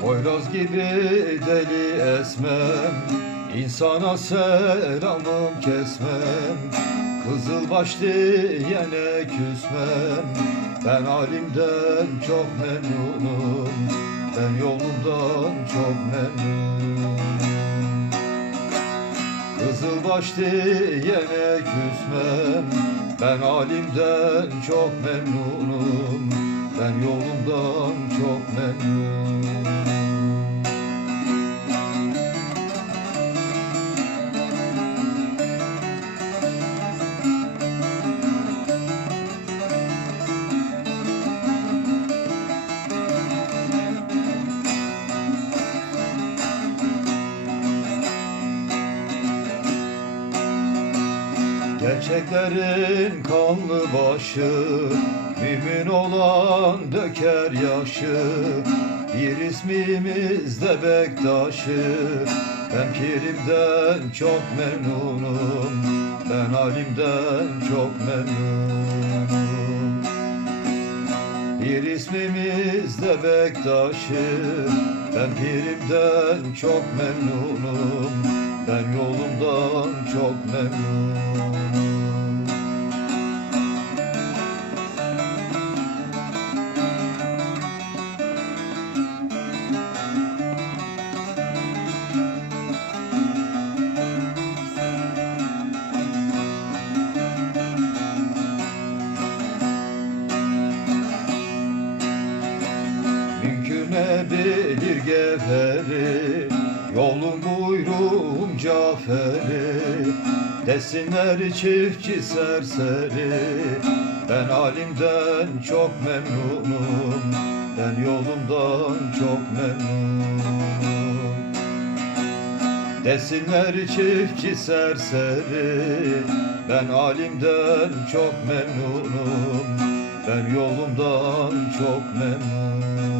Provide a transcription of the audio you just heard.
Poyraz gibi deli esmem insana selamım kesmem Kızıl baş diyene küsmem. Ben halimden çok memnunum. Ben yolumdan çok memnunum. Kızıl baş diyene küsmem. Ben halimden çok memnunum. Ben yolumdan çok memnunum Gerçeklerin kanlı başı Mümin olan döker yaşı. Bir ismimiz de Bektaşı Ben pirimden çok memnunum Ben halimden çok memnunum. Bir ismimiz de Bektaşı Ben pirimden çok memnunum Ben yolumdan çok memnunum Mümküne bilir gevheri Yolun buyruğum Cafer'i Desinler çiftçi serseri. Ben halimden çok memnunum. Ben yolumdan çok memnunum. Desinler çiftçi serseri. Ben halimden çok memnunum. Ben yolumdan çok memnunum